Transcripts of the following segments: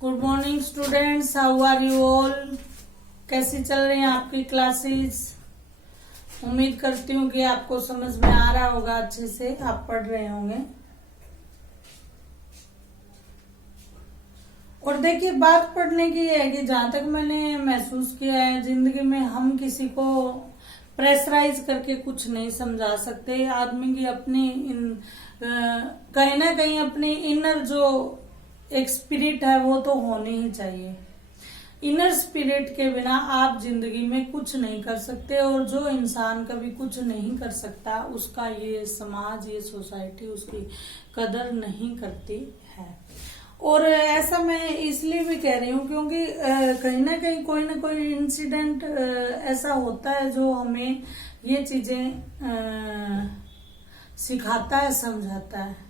Good morning students, how are you all. कैसी चल रही हैं आपकी क्लासेस। उम्मीद करती हूँ कि आपको समझ में आ रहा होगा, अच्छे से आप पढ़ रहे होंगे। और देखिए, बात पढ़ने की है कि जहां तक मैंने महसूस किया है जिंदगी में, हम किसी को प्रेशराइज करके कुछ नहीं समझा सकते। आदमी की अपनी कहीं ना कहीं अपनी इनर जो एक स्पिरिट है वो तो होनी ही चाहिए। इनर स्पिरिट के बिना आप जिंदगी में कुछ नहीं कर सकते, और जो इंसान कभी कुछ नहीं कर सकता उसका ये समाज, ये सोसाइटी उसकी कदर नहीं करती है। और ऐसा मैं इसलिए भी कह रही हूँ क्योंकि कहीं ना कहीं कोई ना कोई इंसिडेंट ऐसा होता है जो हमें ये चीजें सिखाता है, समझाता है।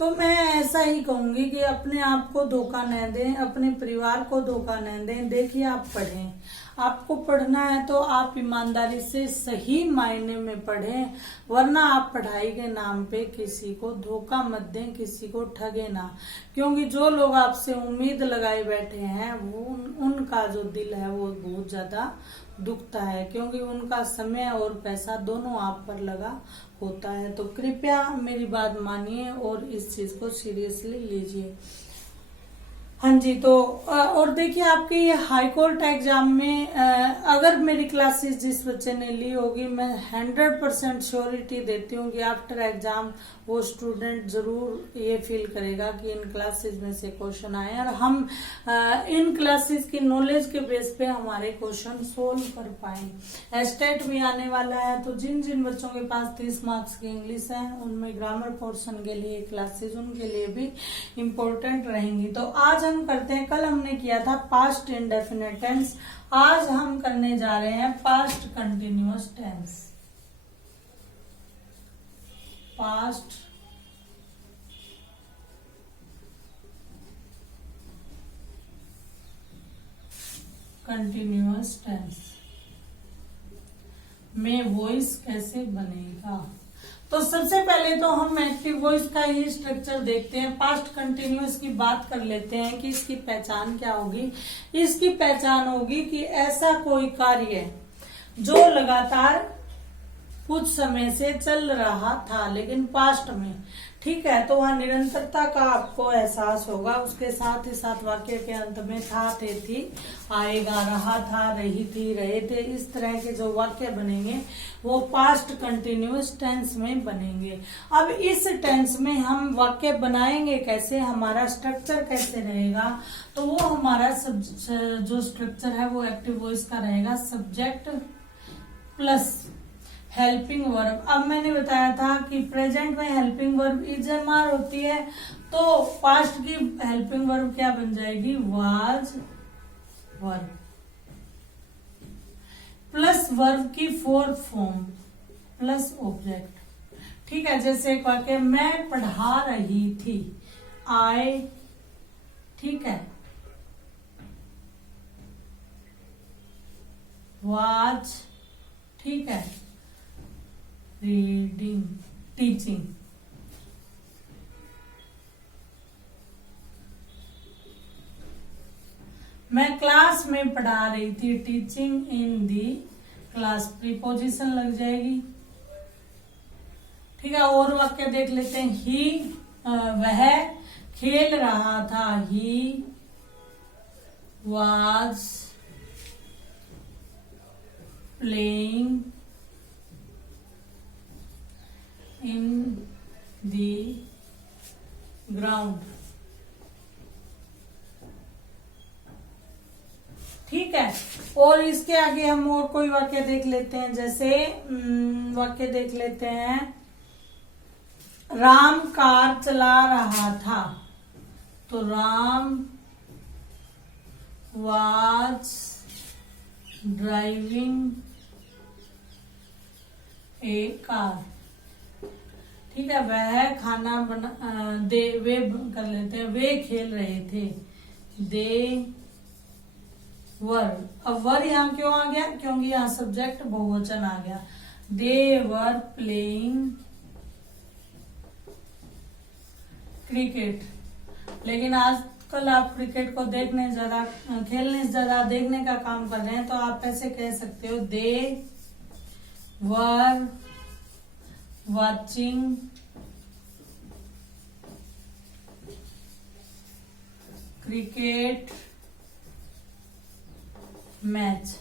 तो मैं ऐसा ही कहूंगी कि अपने आप को धोखा न दें, अपने परिवार को धोखा न दें। देखिए, आप पढ़ें, आपको पढ़ना है तो आप ईमानदारी से सही मायने में पढ़ें, वरना आप पढ़ाई के नाम पे किसी को धोखा मत दें, किसी को ठगे ना। क्योंकि जो लोग आपसे उम्मीद लगाए बैठे हैं वो उनका जो दिल है वो बहुत ज्यादा दुखता है, क्योंकि उनका समय और पैसा दोनों आप पर लगा होता है। तो कृपया मेरी बात मानिए और इस चीज को सीरियसली लीजिए। हाँ जी, तो और देखिए, आपके ये हाई कोर्ट एग्जाम में अगर मेरी क्लासेस जिस बच्चे ने ली होगी, मैं 100% श्योरिटी देती हूँ कि आफ्टर एग्जाम वो स्टूडेंट जरूर ये फील करेगा कि इन क्लासेस में से क्वेश्चन आए, और हम इन क्लासेस की नॉलेज के बेस पे हमारे क्वेश्चन सोल्व कर पाए। एस्टेट भी आने वाला है, तो जिन जिन बच्चों के पास 30 मार्क्स की इंग्लिश है, उनमें ग्रामर पोर्शन के लिए क्लासेस उनके लिए भी इम्पोर्टेंट रहेंगी। तो आज हम करते हैं, कल हमने किया था पास्ट इंडेफिनिट टेंस, आज हम करने जा रहे हैं past continuous tense. Past continuous tense में वॉइस कैसे बनेगा। तो सबसे पहले तो हम एक्टिव वॉइस का ही स्ट्रक्चर देखते हैं। पास्ट कंटिन्यूअस की बात कर लेते हैं कि इसकी पहचान क्या होगी। इसकी पहचान होगी कि ऐसा कोई कार्य जो लगातार कुछ समय से चल रहा था लेकिन पास्ट में, ठीक है, तो वह निरंतरता का आपको एहसास होगा। उसके साथ ही साथ वाक्य के अंत में था, थे, थी, आएगा, रहा था, रही थी, रहे थे, इस तरह के जो वाक्य बनेंगे वो पास्ट कंटिन्यूअस टेंस में बनेंगे। अब इस टेंस में हम वाक्य बनाएंगे कैसे, हमारा स्ट्रक्चर कैसे रहेगा, तो वो हमारा जो स्ट्रक्चर है वो एक्टिव वॉइस का रहेगा, सब्जेक्ट प्लस हेल्पिंग वर्ब। अब मैंने बताया था कि प्रेजेंट में हेल्पिंग वर्ब इजएमआर होती है, तो पास्ट की हेल्पिंग वर्ब क्या बन जाएगी, वाज वर्ब, प्लस वर्ब की फोर्थ फॉर्म प्लस ऑब्जेक्ट। ठीक है, जैसे एक वाक्य, मैं पढ़ा रही थी, आई, ठीक है, वाज, ठीक है, रीडिंग, टीचिंग। मैं क्लास में पढ़ा रही थी, teaching in the class, preposition लग जाएगी। ठीक है, और वाक्य देख लेते हैं। ही, वह खेल रहा था, he was playing in the ground. ठीक है, और इसके आगे हम और कोई वाक्य देख लेते हैं। जैसे वाक्य देख लेते हैं, राम कार चला रहा था, तो Ram was driving A car. ठीक है, वह खाना बना, वे कर लेते हैं, वे खेल रहे थे, दे वर। अब वर यहाँ क्यों आ गया, क्योंकि यहाँ सब्जेक्ट बहुवचन आ गया। दे वर प्लेइंग क्रिकेट। लेकिन आज कल आप क्रिकेट को देखने ज्यादा, खेलने से ज्यादा देखने का काम कर रहे हैं, तो आप ऐसे कह सकते हो दे वर वॉचिंग क्रिकेट मैच।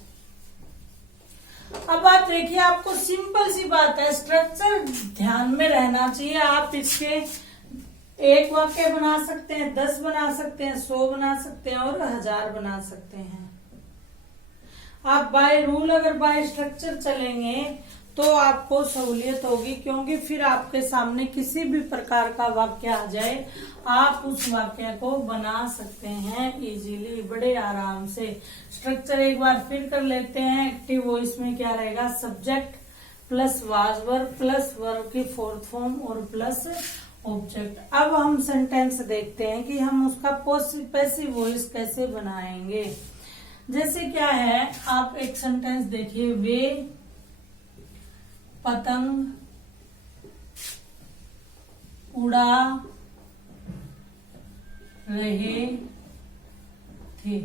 अब आप देखिए, आपको सिंपल सी बात है, स्ट्रक्चर ध्यान में रहना चाहिए। आप इसके एक वाक्य बना सकते हैं, 10 बना सकते हैं, 100 बना सकते हैं और 1000 बना सकते हैं। आप बाय रूल अगर बाय स्ट्रक्चर चलेंगे तो आपको सहूलियत होगी, क्योंकि फिर आपके सामने किसी भी प्रकार का वाक्य आ जाए, आप उस वाक्य को बना सकते हैं इजीली, बड़े आराम से। स्ट्रक्चर एक बार फिर कर लेते हैं। एक्टिव वॉइस में क्या रहेगा, subject plus was verb plus verb की फोर्थ फॉर्म और प्लस ऑब्जेक्ट। अब हम सेंटेंस देखते हैं कि हम उसका पैसिव वॉइस कैसे बनाएंगे। जैसे क्या है, आप एक सेंटेंस देखिए, वे पतंग उड़ा रहे थे।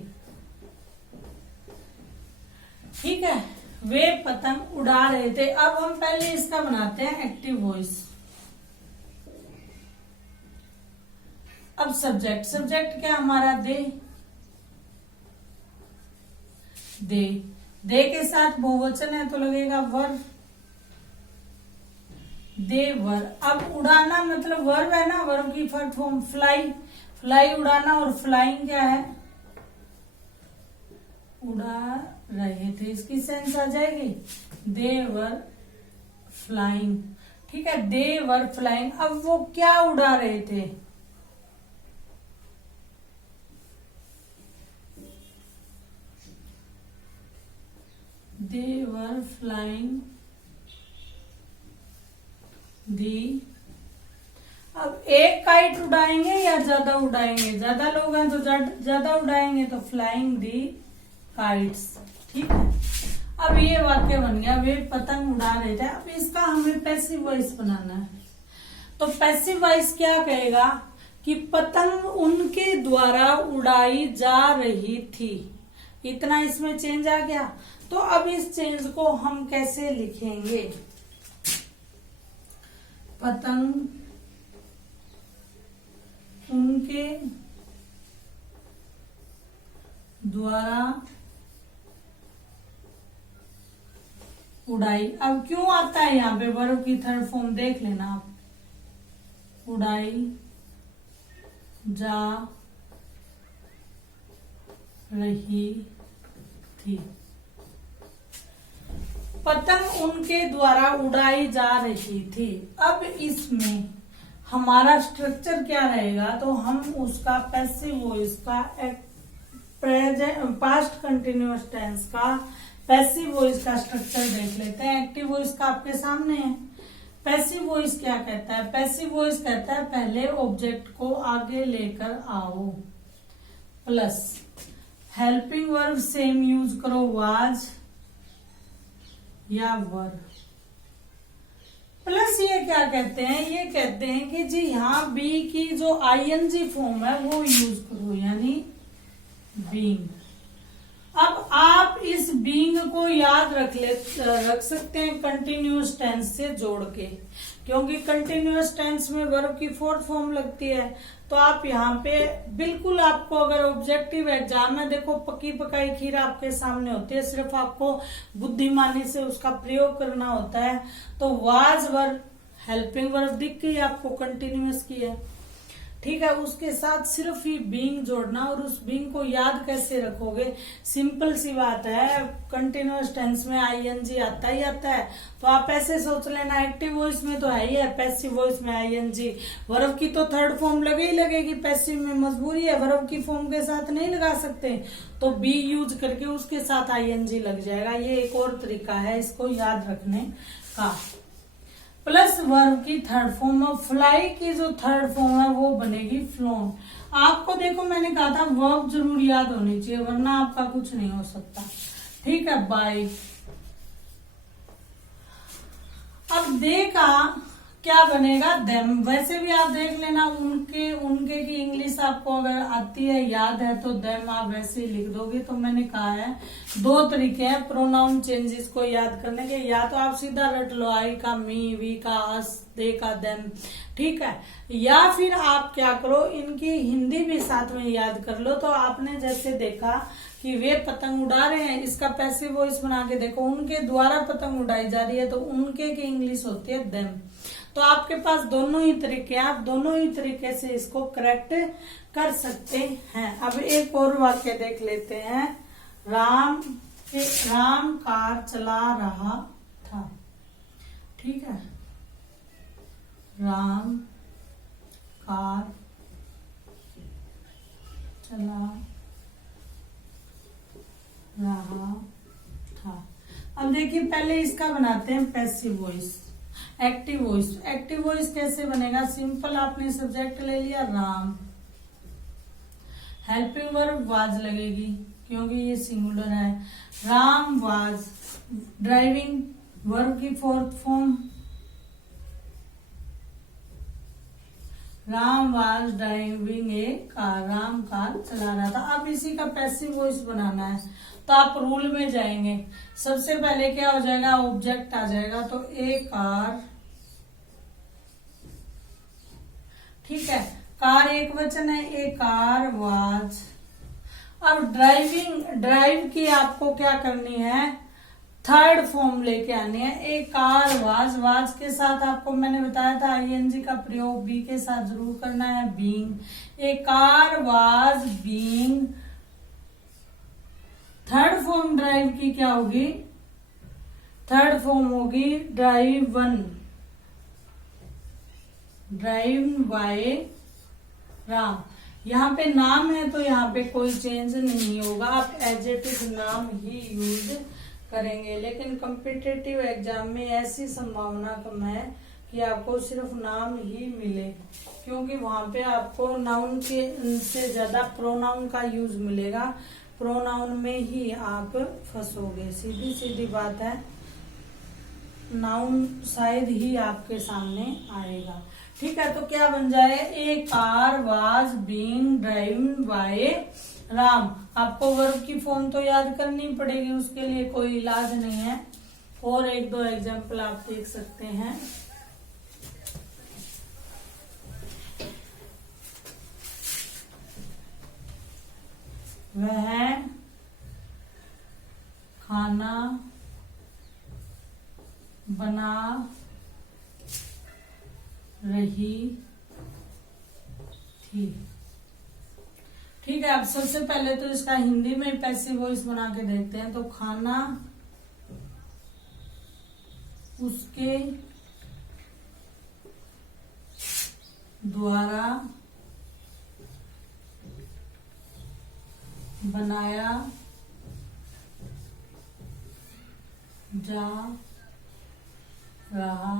ठीक है, वे पतंग उड़ा रहे थे। अब हम पहले इसका बनाते हैं एक्टिव वॉइस। अब सब्जेक्ट, सब्जेक्ट क्या हमारा, दे। दे के साथ बहुवचन है तो लगेगा वर, दे वर। अब उड़ाना मतलब वर्ब है ना, वर्ब की फर्स्ट फॉर्म फ्लाई, फ्लाई उड़ाना, और फ्लाइंग क्या है, उड़ा रहे थे। इसकी सेंस आ जाएगी, दे वर फ्लाइंग। ठीक है, दे वर फ्लाइंग। अब वो क्या उड़ा रहे थे, दे वर फ्लाइंग दी। अब एक काइट उड़ाएंगे या ज्यादा उड़ाएंगे, ज्यादा लोग हैं तो ज्यादा उड़ाएंगे, तो फ्लाइंग दी काइट्स। ठीक है, अब ये वाक्य बन गया, वे पतंग उड़ा रहे थे। अब इसका हमें पैसिव वॉइस बनाना है। तो पैसिव वॉइस क्या कहेगा कि पतंग उनके द्वारा उड़ाई जा रही थी। इतना इसमें चेंज आ गया। तो अब इस चेंज को हम कैसे लिखेंगे, पतंग उनके द्वारा उड़ाई। अब क्यों आता है यहाँ पे, वर्ब की थर्ड फॉर्म देख लेना आप, उड़ाई जा रही थी। पतंग उनके द्वारा उड़ाई जा रही थी। अब इसमें हमारा स्ट्रक्चर क्या रहेगा, तो हम उसका पैसिव वॉइस का पास्ट कंटिन्यूअस टेंस का पैसिव वॉइस का स्ट्रक्चर देख लेते हैं। एक्टिव वॉइस का आपके सामने है। पैसिव वॉइस क्या कहता है, पैसिव वॉइस कहता है पहले ऑब्जेक्ट को आगे लेकर आओ, plus helping verb same use करो, वाज या वर। प्लस ये क्या कहते हैं, ये कहते हैं कि जी यहाँ बी की जो आईएनजी फॉर्म है वो यूज करो, यानी बीइंग। अब आप इस बीइंग को याद रख सकते हैं कंटिन्यूअस टेंस से जोड़ के, क्योंकि कंटिन्यूअस टेंस में वर्ब की फोर्थ फॉर्म लगती है। तो आप यहाँ पे बिल्कुल, आपको अगर ऑब्जेक्टिव एग्जाम में देखो, पकी पकाई खीर आपके सामने होती है, सिर्फ आपको बुद्धिमानी से उसका प्रयोग करना होता है। तो वाज वर्ब, हेल्पिंग वर्ब दिख गई आपको, कंटिन्यूअस की है। ठीक है, उसके साथ सिर्फ ही बीइंग जोड़ना, और उस बीइंग को याद कैसे रखोगे, सिंपल सी बात है, कंटिन्यूअस टेंस में आईएनजी आता ही आता है। तो आप ऐसे सोच लेना, एक्टिव वॉइस में तो है ही है, पैसिव वॉइस में आईएनजी। वर्ब की तो थर्ड फॉर्म लगे ही लगेगी, पैसिव में मजबूरी है, वर्ब की फॉर्म के साथ नहीं लगा सकते, तो बी यूज करके उसके साथ आईएनजी लग जाएगा। ये एक और तरीका है इसको याद रखने का। प्लस वर्ब की थर्ड फॉर्म, और फ्लाई की जो थर्ड फॉर्म है वो बनेगी फ्लोन। आपको देखो, मैंने कहा था वर्ब जरूर याद होनी चाहिए, वरना आपका कुछ नहीं हो सकता। ठीक है, बाई। अब दे का क्या बनेगा देम। वैसे भी आप देख लेना, उनके उनके की इंग्लिश आपको अगर आती है, याद है, तो देम आप वैसे ही लिख दोगे। तो मैंने कहा है 2 तरीके हैं प्रोनाउन चेंजेस को याद करने के। या तो आप सीधा रट लो, आई का मी, वी का अस, दे का देम, ठीक है। या फिर आप क्या करो, इनकी हिंदी भी साथ में याद कर लो। तो आपने जैसे देखा कि वे पतंग उड़ा रहे हैं, इसका पैसिव वॉइस बना के देखो, उनके द्वारा पतंग उड़ाई जा रही है, तो उनके की इंग्लिश होती है देम। तो आपके पास दोनों ही तरीके हैं, आप दोनों ही तरीके से इसको करेक्ट कर सकते हैं। अब एक और वाक्य देख लेते हैं। राम कार चला रहा था, ठीक है। राम कार चला रहा था। अब देखिए, पहले इसका बनाते हैं passive voice, active voice. Active voice कैसे बनेगा? सिंपल, आपने सब्जेक्ट ले लिया राम, हेल्पिंग वर्ब वाज लगेगी क्योंकि ये सिंगुलर है। राम वाज ड्राइविंग, वर्ब की 4th form, Ram was driving A car, Ram car चला रहा था। अब इसी का पैसिव वॉइस बनाना है, तो आप रूल में जाएंगे। सबसे पहले क्या हो जाएगा, ऑब्जेक्ट आ जाएगा, तो ए कार, ठीक है। कार एक वचन है, ए कार वाज। अब ड्राइव की आपको क्या करनी है, 3rd फॉर्म लेके आनी है। ए कार वाज के साथ आपको मैंने बताया था आईएनजी का प्रयोग बी के साथ जरूर करना है, being. A car was being. 3rd form drive की क्या होगी, 3rd फॉर्म होगी ड्राइव बाय राम। यहाँ पे नाम है तो यहाँ पे कोई चेंज नहीं होगा, आप एडजेक्टिव नाम ही यूज करेंगे। लेकिन कॉम्पिटिटिव एग्जाम में ऐसी संभावना कम है कि आपको सिर्फ नाम ही मिले, क्योंकि वहां पे आपको नाउन के से ज्यादा प्रोनाउन का यूज मिलेगा। प्रोनाउन में ही आप फंसोगे, सीधी सीधी बात है। नाउन शायद ही आपके सामने आएगा, ठीक है। तो क्या बन जाए, a car was being driven by Ram. आपको वर्ब की फॉर्म तो याद करनी पड़ेगी, उसके लिए कोई इलाज नहीं है। और 1-2 एग्जाम्पल आप देख सकते हैं। वह खाना बना रही थी, ठीक है। अब सबसे पहले तो इसका हिंदी में पैसिव वॉइस बना के देखते हैं। तो खाना उसके द्वारा बनाया जा रहा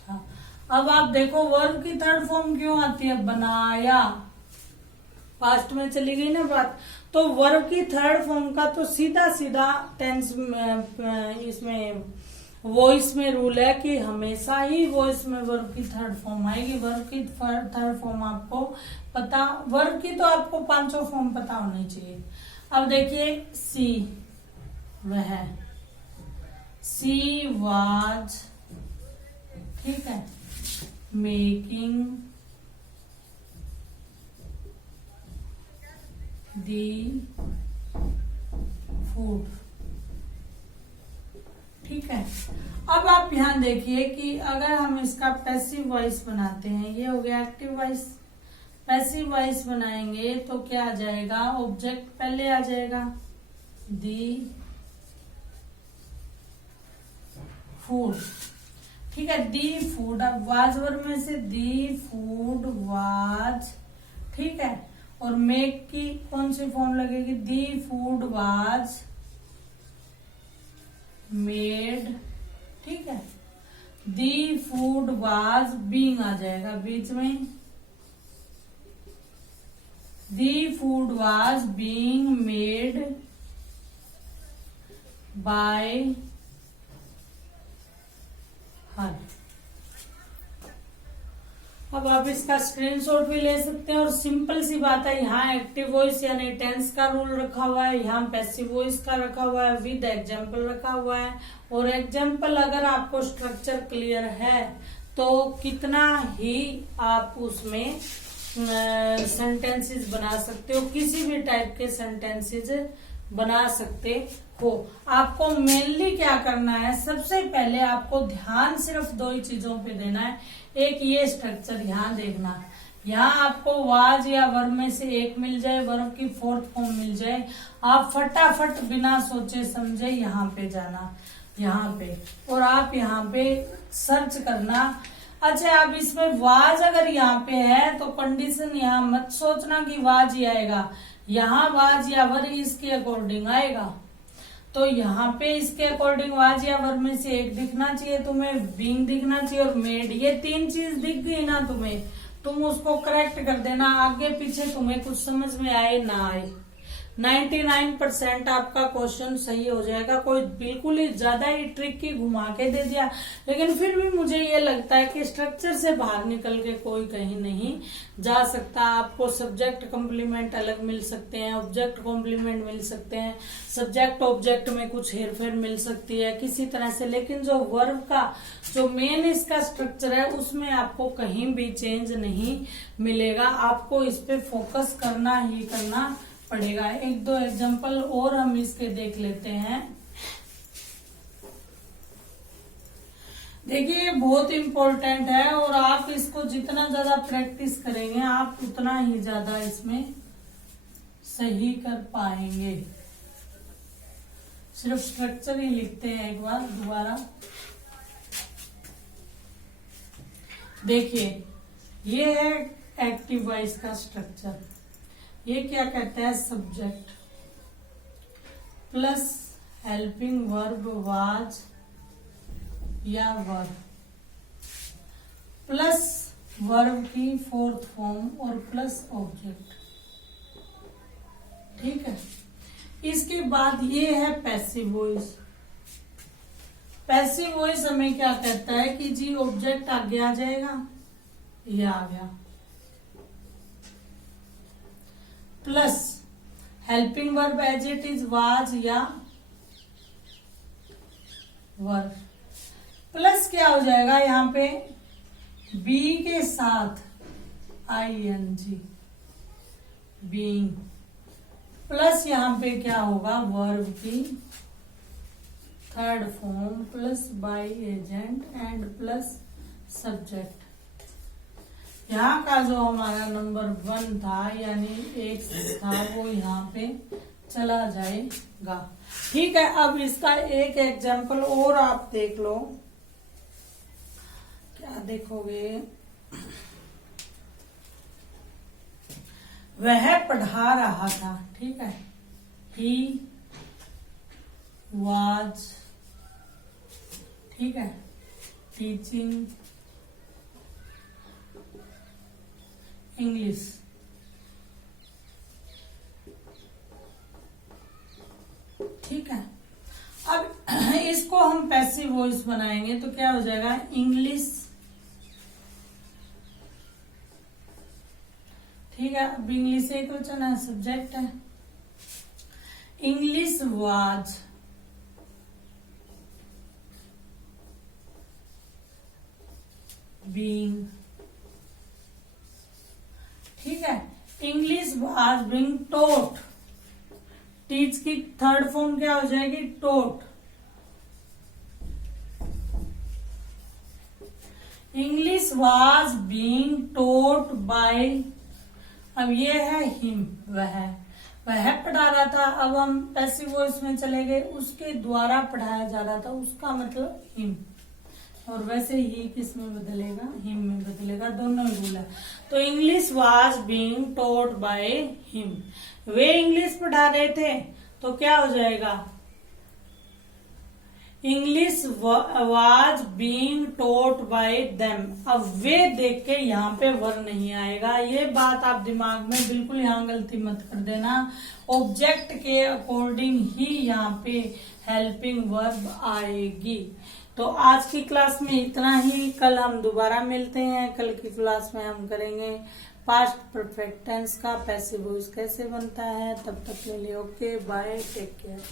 था। अब आप देखो वर्ब की 3rd फॉर्म क्यों आती है, बनाया, पास्ट में चली गई ना बात। तो वर्ब की 3rd फॉर्म का तो सीधा सीधा टेंस इसमें वॉइस में रूल है कि हमेशा ही वॉइस में वर्ब की 3rd फॉर्म आएगी। वर्ब की 3rd फॉर्म आपको पता, वर्ब की तो आपको 5 फॉर्म पता होनी चाहिए। अब देखिए, सी वह, सी वाज, ठीक है, मेकिंग दी फूड, ठीक है। अब आप ध्यान देखिए कि अगर हम इसका पैसिव वॉइस बनाते हैं, ये हो गया एक्टिव वॉइस। पैसिव वॉइस बनाएंगे तो क्या आ जाएगा, ऑब्जेक्ट पहले आ जाएगा, दी फूड, ठीक है। दी फूड, अब वाज वर्ब में से दी फूड वाज, ठीक है। और मेक की कौन सी फॉर्म लगेगी, दी फूड वाज मेड, ठीक है। दी फूड वाज बीइंग आ जाएगा बीच में, दी food was being made by हर, अब आप इसका स्क्रीनशॉट भी ले सकते हैं। और सिंपल सी बात है, यहाँ एक्टिव वॉइस यानी टेंस का रूल रखा हुआ है, यहाँ पैसिव वॉइस का रखा हुआ है, विद एग्जाम्पल रखा हुआ है। और एग्जाम्पल अगर आपको स्ट्रक्चर क्लियर है तो कितना ही आप उसमें सेंटेंसेस बना सकते हो, किसी भी टाइप के सेंटेंसेस बना सकते हो। आपको मेनली क्या करना है, सबसे पहले आपको ध्यान सिर्फ दो ही चीजों पे देना है। एक ये स्ट्रक्चर यहाँ देखना, यहाँ आपको वाज या वर्ब में से एक मिल जाए, वर्ब की फोर्थ फॉर्म मिल जाए, आप फटाफट बिना सोचे समझे यहाँ पे जाना, यहाँ पे, और आप यहाँ पे सर्च करना। अच्छा, अब इसमें वाज अगर यहाँ पे है तो कंडीशन यहाँ मत सोचना कि वाज ही आएगा, यहाँ वाज या वर्ब इसके अकॉर्डिंग आएगा। तो यहाँ पे इसके अकॉर्डिंग वाज या वर्ब में से एक दिखना चाहिए तुम्हें, बीइंग दिखना चाहिए और मेड। ये तीन चीज दिख गई ना तुम्हें, तुम उसको करेक्ट कर देना, आगे पीछे तुम्हें कुछ समझ में आए ना आए। 99% आपका क्वेश्चन सही हो जाएगा। कोई बिल्कुल ही ज्यादा ही ट्रिकी घुमा के दे दिया, लेकिन फिर भी मुझे ये लगता है कि स्ट्रक्चर से बाहर निकल के कोई कहीं नहीं जा सकता। आपको सब्जेक्ट कॉम्प्लीमेंट अलग मिल सकते हैं, ऑब्जेक्ट कॉम्प्लीमेंट मिल सकते हैं, सब्जेक्ट ऑब्जेक्ट में कुछ हेरफेर मिल सकती है किसी तरह से, लेकिन जो वर्ब का जो मेन इसका स्ट्रक्चर है उसमें आपको कहीं भी चेंज नहीं मिलेगा। आपको इस पे फोकस करना ही करना पड़ेगा। एक दो एग्जांपल और हम इसके देख लेते हैं। देखिए, बहुत इम्पोर्टेंट है और आप इसको जितना ज्यादा प्रैक्टिस करेंगे आप उतना ही ज्यादा इसमें सही कर पाएंगे। सिर्फ स्ट्रक्चर ही लिखते हैं एक बार दोबारा। देखिए, ये है एक्टिव वॉइस का स्ट्रक्चर। ये क्या कहता है, subject plus helping verb was या वर्ब प्लस वर्ब की फोर्थ फॉर्म और प्लस ऑब्जेक्ट। ठीक है, इसके बाद ये है पैसिव वॉइस। पैसिव वॉइस हमें क्या कहता है कि जी ऑब्जेक्ट आगे आ जाएगा, ये आ गया, plus helping verb as it is was या वर्ब, प्लस क्या हो जाएगा यहाँ पे बी के साथ ING बीइंग, प्लस यहाँ पे क्या होगा वर्ब की third form plus by agent and plus subject. यहाँ का जो हमारा नंबर 1 था यानी एक था वो यहाँ पे चला जाएगा। ठीक है, अब इसका एक एग्जाम्पल और आप देख लो। क्या देखोगे, वह पढ़ा रहा था। ठीक है, ही वाज, ठीक है, टीचिंग इंग्लिश। ठीक है, अब इसको हम पैसिव वॉइस बनाएंगे तो क्या हो जाएगा, इंग्लिश। ठीक है, अब इंग्लिश एक वचन है, सब्जेक्ट है, इंग्लिश वाज बीइंग। ठीक है, English was being taught, teach की थर्ड फॉर्म क्या हो जाएगी, taught. English was being taught by, अब ये है हिम, वह पढ़ा रहा था। अब हम पैसिव वॉइस में चले गए, उसके द्वारा पढ़ाया जा रहा था, उसका मतलब हिम। और वैसे ही किस में बदलेगा, हिम में बदलेगा, दोनों ही रूल है। तो English was being taught by him, way English पढ़ा रहे थे तो क्या हो जाएगा, English was being taught by them. अब वे देख के यहाँ पे वर नहीं आएगा, ये बात आप दिमाग में बिल्कुल यहाँ गलती मत कर देना। ऑब्जेक्ट के अकॉर्डिंग ही यहाँ पे हेल्पिंग वर्ब आएगी। तो आज की क्लास में इतना ही। कल हम दोबारा मिलते हैं। कल की क्लास में हम करेंगे पास्ट परफेक्ट टेंस का पैसिव वॉइस कैसे बनता है। तब तक के लिए ओके बाय, टेक केयर।